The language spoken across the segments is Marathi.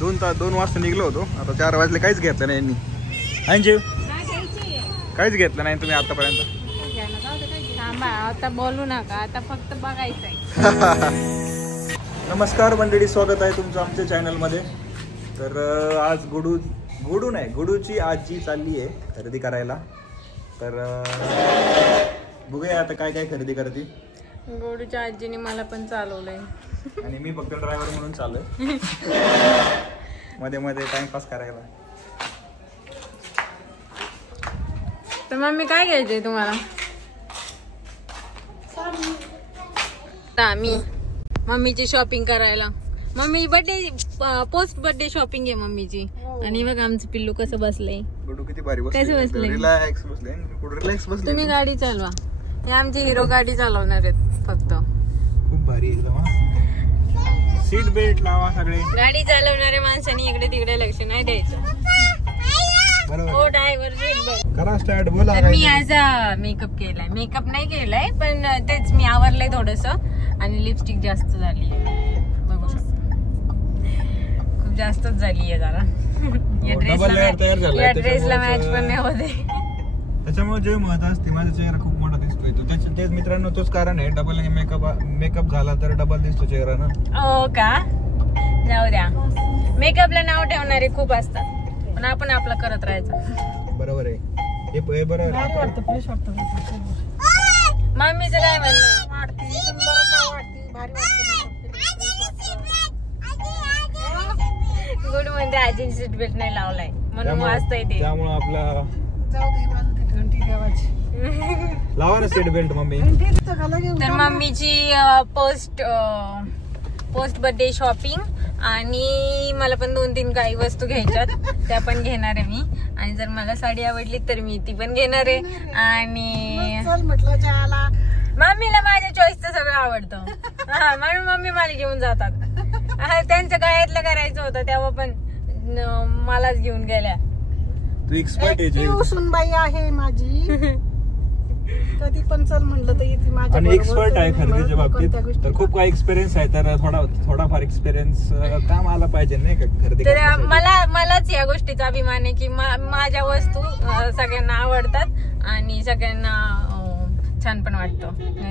2 वाजता निघलो होतो. आता 4 वाजले. काहीच घेतलं नाही यांनी. अंजू काहीच घेतलं नाही तुम्ही आतापर्यंत. आता बोलू नका, आता फक्त बघायचंय. नमस्कार मंडळी, स्वागत आहे तुमचं आमच्या चॅनलमध्ये. तर आज गुडूची आजी चालली आहे खरेदी करायला. तर बघूया आता काय काय खरेदी करते. गुडूच्या आजीने मला पण चालवलंय आणि मी फक्त ड्रायव्हर म्हणून चाललोय मध्ये मध्ये टाइमपास करायला. तर मम्मी काय घ्यायचंय तुम्हाला? आम्ही मम्मीची शॉपिंग करायला. मम्मी पोस्ट बर्थडे शॉपिंग आहे मम्मीची. आणि बघ आमचं पिल्लू कसं बसलंय. गुडू किती भारी कसं बसलंय, रिलॅक्स बसले. तुम्ही गाडी चालवा. हे आमची हिरो गाडी चालवणार आहेत फक्त. खूप भारी एकदम. सीट बेल्ट लावा सगळे. गाडी चालवणाऱ्या माणसांनी इकडे तिकडे लक्ष नाही द्यायचं. हो ड्रायव्हर सीट बेल्ट करा स्टार्ट. बोला. तर मी आज मेकअप केलाय. मेकअप नाही केलाय पण तेच मी आवरलंय थोडस. आणि लिपस्टिक जास्त झाली आहे, बघू शकता. खूप जास्तच झाली आहे जरा. या ड्रेसला मॅच पण नाही होते. त्याच्यामुळे जे महत्व असते. माझा चेहरा खूप मोठा दिसतोय. तेच मित्रांनो तोच कारण आहे. डबल मेकअप झाला तर डबल दिसतो चेहरा ना. हो का? जाऊ द्या. मेकअपला नाव ठेवणारे खूप असतात पण आपण आपलं करत राहायचं. बरोबर आहे. हे बरोबर वाटतं. फ्रेश वाटतं. मम्मीचं काय म्हणणं? गुड म्हणजे आजीने सीट बेल्ट नाही लावलाय म्हणून वाजतंय ते. त्यामुळे आपला लावा ना सीट बेल्ट मम्मी. तर मम्मीची पोस्ट बर्थडे शॉपिंग. आणि मला पण 2-3 काही वस्तू घ्यायच्यात, त्या पण घेणार आहे मी. आणि जर मला साडी आवडली तर मी ती पण घेणार आहे. आणि मम्मीला माझ्या चॉईसचं सगळं आवडतं म्हणून मम्मी मला घेऊन जातात. त्यांच्या गळ्यातलं करायचं होतं तेव्हा पण मलाच घेऊन गेल्या. तू एक्सपर्ट सुनबाई आहे माझी. कधी पण चल म्हणलं तर येते माझ्या. आणि एक्सपर्ट आहे खरेदीच्या बाबतीत. तर खूप काही एक्सपिरियन्स आहे. तर थोडाफार एक्सपिरियन्स काम आला पाहिजे नाही का खरेदी. तर मलाच या गोष्टीचा अभिमान आहे की माझ्या वस्तू सगळ्यांना आवडतात आणि सगळ्यांना छान पण वाटतं.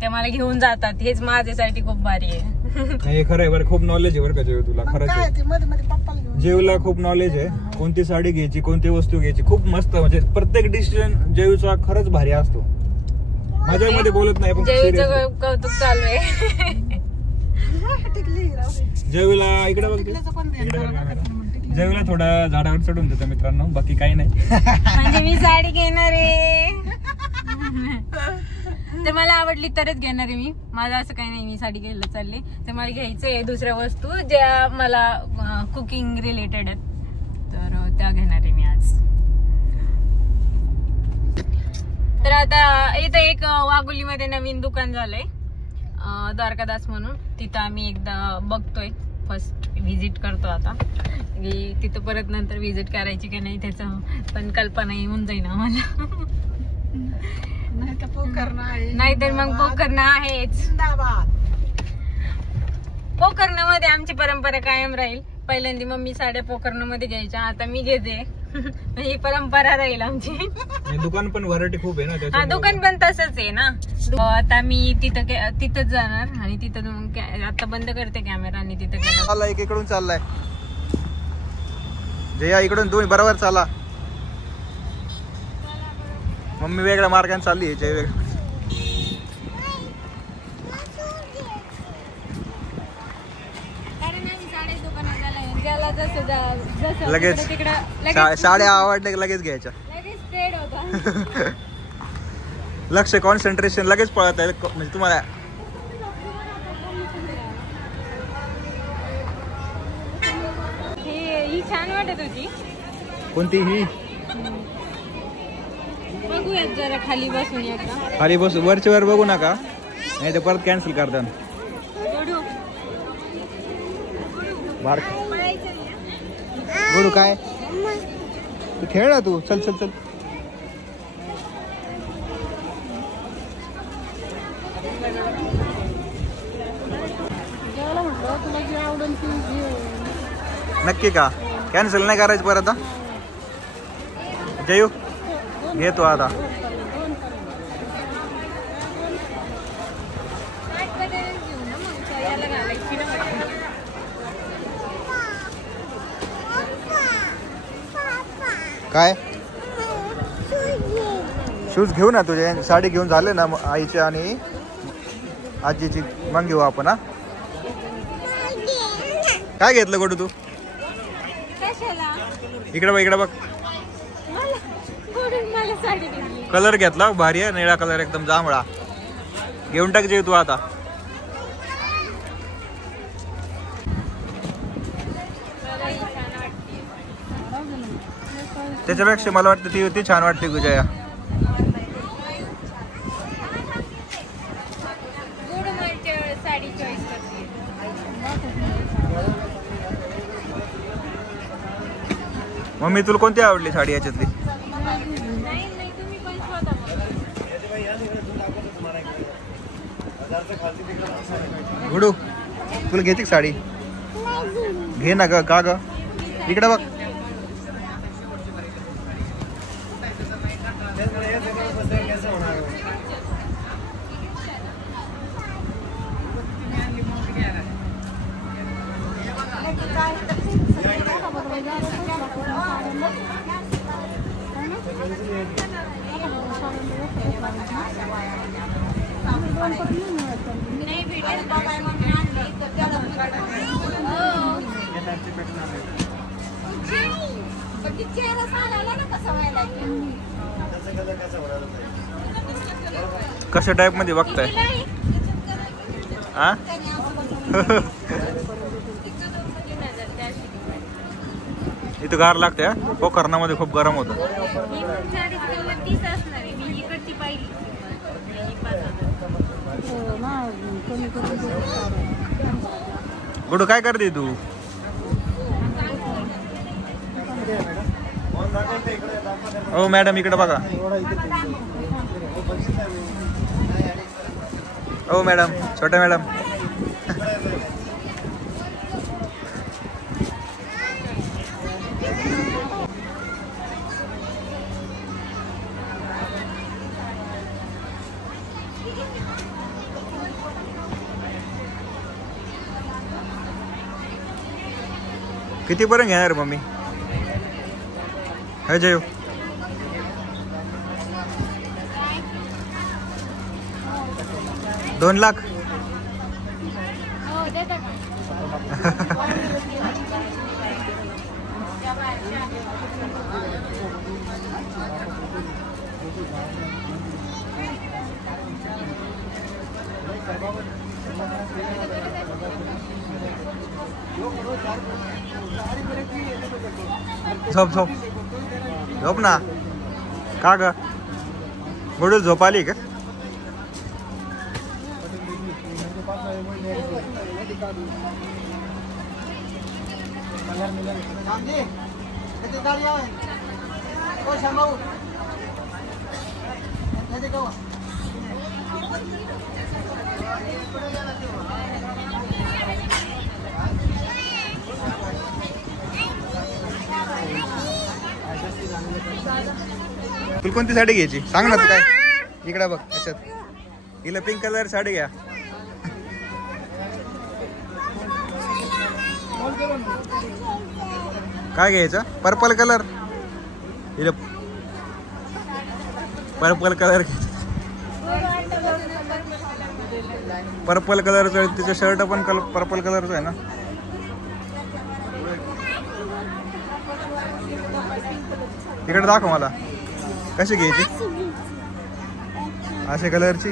ते मला घेऊन जातात. हेच माझ्यासाठी खूप भारी आहे. हे खरं आहे बरं. खूप नॉलेज आहे बरं का जेव तुला. खरंच जेवला खूप नॉलेज आहे. कोणती साडी घ्यायची, कोणती वस्तू घ्यायची, खूप मस्त. म्हणजे प्रत्येक डिसिजन जेवचा खरंच भारी असतो. माझ्या मध्ये बोलत नाही पण जेवीचं कौतुक चालू आहे. जेवीला इकडे बघ. जेवीला थोडा झाडावर चढून देतो मित्रांनो, बाकी काही नाही. म्हणजे मी साडी घेणार आहे तर मला आवडली तरच घेणार आहे मी. माझं असं काही नाही मी साडी घ्यायला चालले. तर मला घ्यायचंय दुसऱ्या वस्तू ज्या मला कुकिंग रिलेटेड आहेत, तर त्या घेणार आहे मी आज. तर आता इथं एक वाघोलीमध्ये नवीन दुकान झालंय द्वारकादास म्हणून. तिथं आम्ही एकदा बघतोय, फर्स्ट व्हिजिट करतो. आता तिथं परत नंतर व्हिजिट करायची की नाही त्याचं पण कल्पना येऊन जाईल आम्हाला. नाहीतर मग पोकर्ण आहेच. पोकर्ण मध्ये आमची परंपरा कायम राहील. पहिल्यांदा मम्मी साड्या पोकर्ण मध्ये घ्यायच्या, आता मी घेते. ही परंपरा राहील आमची. दुकान पण व्हरायटी खूप आहे ना. हा दुकान पण तसंच आहे ना. आता मी तिथंच जाणार आणि तिथं आता बंद करते कॅमेरा आणि तिथं गेला. इकडून चाललाय जया, इकडून तुम्ही बरोबर चाला. मम्मी वेगळ्या मार्गाने चालली आहे, जय वेगळ्या. लगेच साड्या आवडल्या लगेच घ्यायच्या. लक्ष, कॉन्सन्ट्रेशन लगेच पळत आहे. म्हणजे तुम्हाला ही छान वाटत होती. कोणती ही? बघूयात जरा खाली बसून. एकदा खाली बसू, वरच्या वर बघू नका नाही तर परत कॅन्सल करतात. गुडू काय तू खेळ ना, तू चल चल चल. नक्की का? कॅन्सल नाही करायचं परत? जयू घेतो आता. काय शूज घेऊ ना तुझे? साडी घेऊन झाले ना आईची आणि आजीची, मग घेऊ आपण. हा काय घेतलं गोडू तू? इकडे बघ, इकडे बघ. कलर घेतला भारी आहे, निळा कलर एकदम जांभळा. घेऊन टाक जे तू आता. त्याच्यापेक्षा मला वाटतं ती छान वाटते गुजया. मम्मी तुला कोणती आवडली साडी याच्यातली? गुडू तुला घेते साडी? घे ना ग. का ग? इकडे बघ. कशा टाइप मध्ये बघताय? हा इथं गार लागते. कोकर्णामध्ये खूप गरम होतं. गुडू काय करते तू? हो मॅडम इकडे बघा. हो मॅडम, छोट्या मॅडम. कितीपर्यंत घेणार मम्मी? हे जयू 2 लाख. झोप झोप झोप ना. का ग गुडू झोप आली का? तुला कोणती साडी घ्यायची सांग ना. तू काय इकडे बघ. याच्यात हिला पिंक कलर साडी घ्या. काय घ्यायचं? Purple colour. हिला पर्पल कलर घ्यायचा. पर्पल कलरचं तिचं शर्ट पण पर्पल कलरचं आहे ना. तिकडे दाखव मला कशी घ्यायची. अशा कलरची.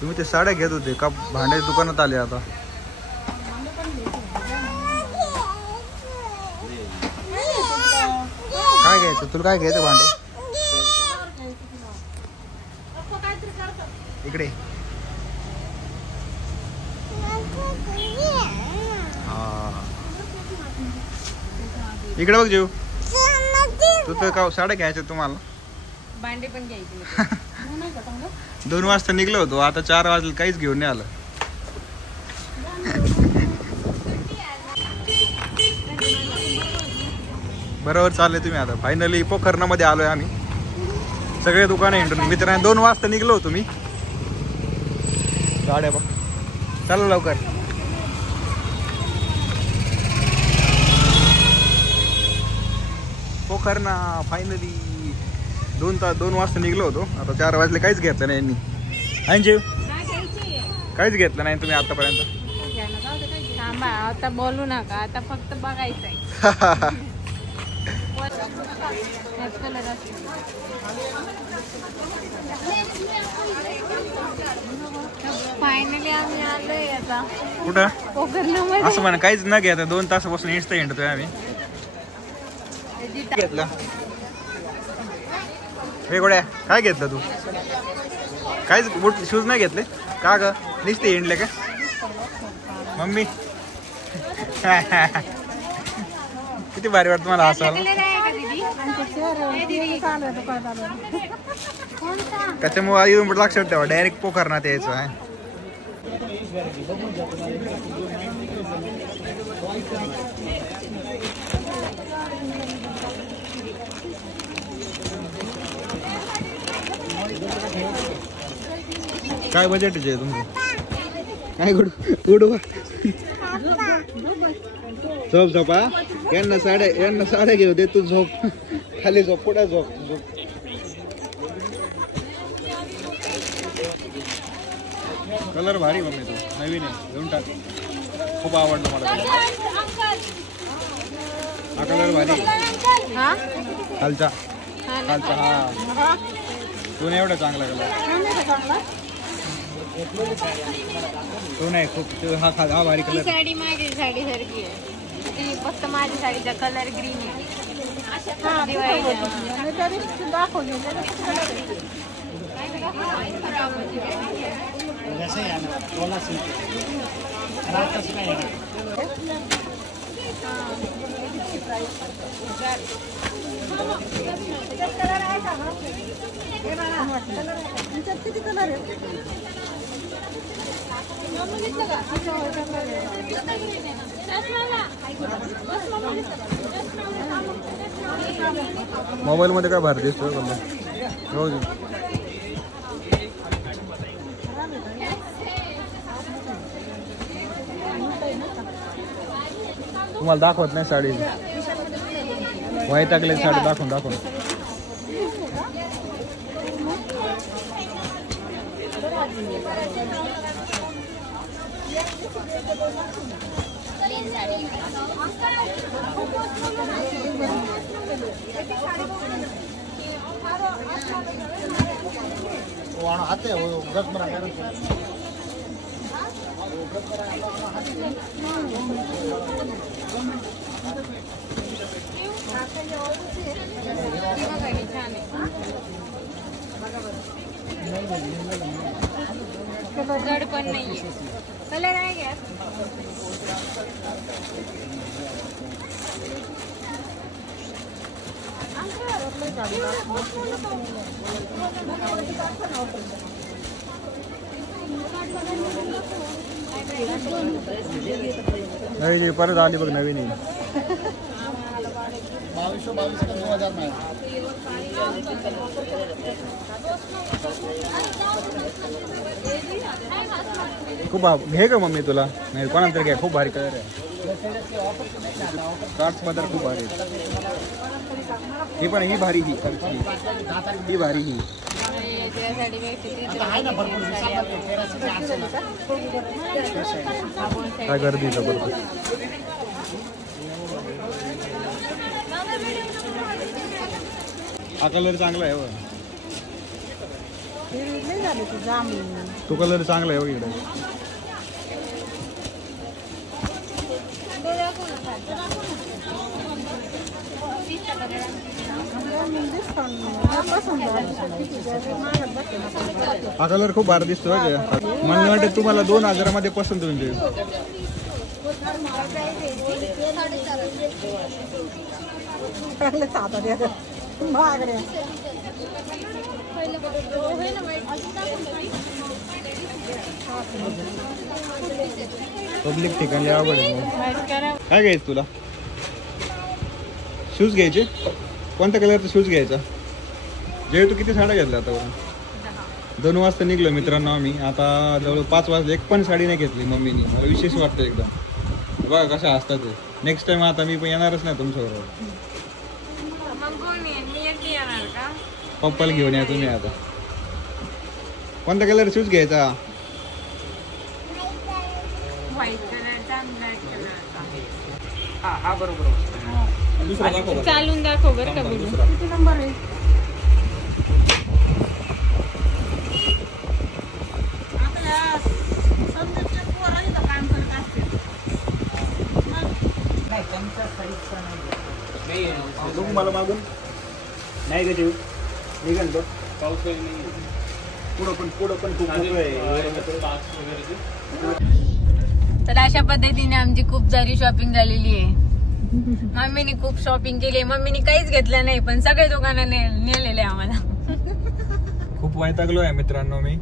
तुम्ही ते साड्या घेत होते का? भांड्याच्या दुकानात आले आता. काय घ्यायचं तुला? काय घ्यायचं भांडे? इकडे. हा इकडे बघ जेव. तू तर का साड्या घ्यायच्या तुम्हाला. भांडे पण घ्यायचे. 2 वाजता निघलो होतो, आता 4 वाजले काहीच घेऊन नाही आलं. बरोबर चालले तुम्ही. आता फायनली पोखरणा मध्ये आलोय आम्ही. सगळे दुकाने हिंडून मित्रांनो 2 वाजता निघलो होतो मी. गाड्या बघ, चला लवकर. पोखरणा फायनली 2 वाजता निघलो होतो. आता 4 वाजले काहीच घेतलं नाही यांनी. अंजू काहीच घेतलं नाही तुम्ही आतापर्यंत. थांबा, आता बोलू नका, आता फक्त बघायचंय. फायनली आम्ही आलोय आता कुठं. पोखरणा. असं म्हणा काहीच न घ्या. 2 तासापासून इंस्टा हिंडतोय आम्ही. घेतलं हे गोड्या, काय घेतलं तू. काहीच बूट शूज नाही घेतले का ग. नुसते हिंडले का मम्मी. किती भारी वाटत मला असं. त्याच्यामुळे येऊन लक्षात ठेवा, डायरेक्ट पोखरणात यायचं आहे. काय बजेट आहे तुमचं. काय गुडू झोप झोपा. यांना साड्या घेऊ दे. तू झोप खाली, झोप पुढे झोप. कलर भारी मम्मी, तू नवीन आहे घेऊन टाक. खूप आवडलं मला हा कलर भारी. खालचा हा तू नाही एवढा चांगला कलर. तो नाही खूप. हा भारी कलर. साडी माझी साडी सारखी आहे ती, फक्त माझ्या साडीचा कलर ग्रीन आहे. किती कलर आहे. मोबाईल मध्ये काय भारी दिसतोय रोज. तुम्हाला दाखवत नाही साडी. वाईट टाकले साडी दाखवून. जड पण नाहीये. कलर आहे का. नाही परत आली बघ नवीन आहे. 2200 खूप घे का मम्मी तुला. नाही कोणाला तरी घ्या. खूप भारी कलर आहे. कार्ड्स मध्ये खूप भारी. ही पण ही भारी. ही भारी. ही काय गर्दी जबरदस्त. हा कलर चांगला आहे. तो कलर चांगला आहे इकडे. हा कलर खूप भारी दिसतोय. मला वाटतं तुम्हाला 2000 मध्ये पसंत होईल. चांगले साधा द्या महागड्या. पब्लिक ठिकाणी आवड आहे. काय घ्यायचं तुला? शूज घ्यायचे? कोणत्या कलरचा शूज घ्यायचा? जे तू किती साड्या घेतल्या आता? 2 वाजता निघलो मित्रांनो आम्ही. आता जवळ 5 वाजता. एक पण साडी नाही घेतली मम्मीनी. मला विशेष वाटतं एकदम. बघा कशा असतात ते. नेक्स्ट टाइम आता मी पण येणारच नाही तुमच्याबरोबर. पप्पाला घेऊन या तुम्ही आता. कोणत्या कलर शूज घ्यायचा? व्हाईट कलरचा आणि ब्लॅक कलरचा. हा बरोबर. दुसरा दाखव बरं. चालून दाखव बरं का बोलू. किती नंबर आहे? आपल्या समजूतच्या पोरं इथं काम करत असते. बघू मला मागून नाही का जेव निघाल बघ. पाऊस पुढं पण खूप तर अशा पद्धतीने आमची खूप सारी शॉपिंग झालेली आहे. मम्मीने खूप शॉपिंग केली. मम्मीने काहीच घेतलं नाही पण सगळे दुकानं नेलेले आम्हाला. खूप वैतागलो आहे मित्रांनो मी.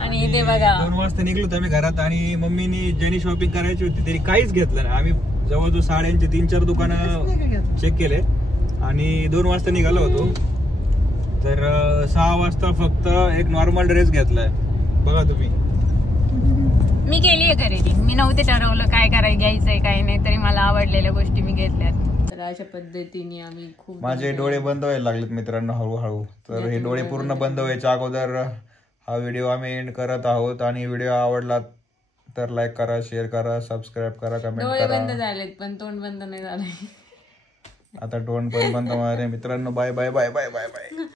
आणि इथे बघा 2 वाजता निघलो होतो आम्ही घरात आणि मम्मीने ज्यांनी शॉपिंग करायची होती तरी काहीच घेतलं नाही. आम्ही जवळजवळ साड्यांचे 3-4 दुकानं चेक केले आणि 2 वाजता निघालो होतो. तर 6 वाजता फक्त एक नॉर्मल ड्रेस घेतलाय. बघा तुम्ही. मी केली आहे खरेदी. मी नव्हते ठरवलं काय घ्यायचंय काय नाही तरी मला आवडलेल्या गोष्टी मी घेतल्यात. तर अशा पद्धतीने आम्ही खूप माझे डोळे बंद व्हायला लागलेत मित्रांनो हळूहळू. तर हे डोळे पूर्ण बंद व्हायच्या अगोदर हा व्हिडिओ आम्ही एंड करत आहोत. आणि व्हिडिओ आवडला तर लाईक करा, शेअर करा, सबस्क्राईब करा, कमेंट डोळे करा. बंद झालेत पण तोंड बंद नाही झालंय. आता तोंड पण बंद होणार आहे मित्रांनो. Bye bye bye bye bye bye.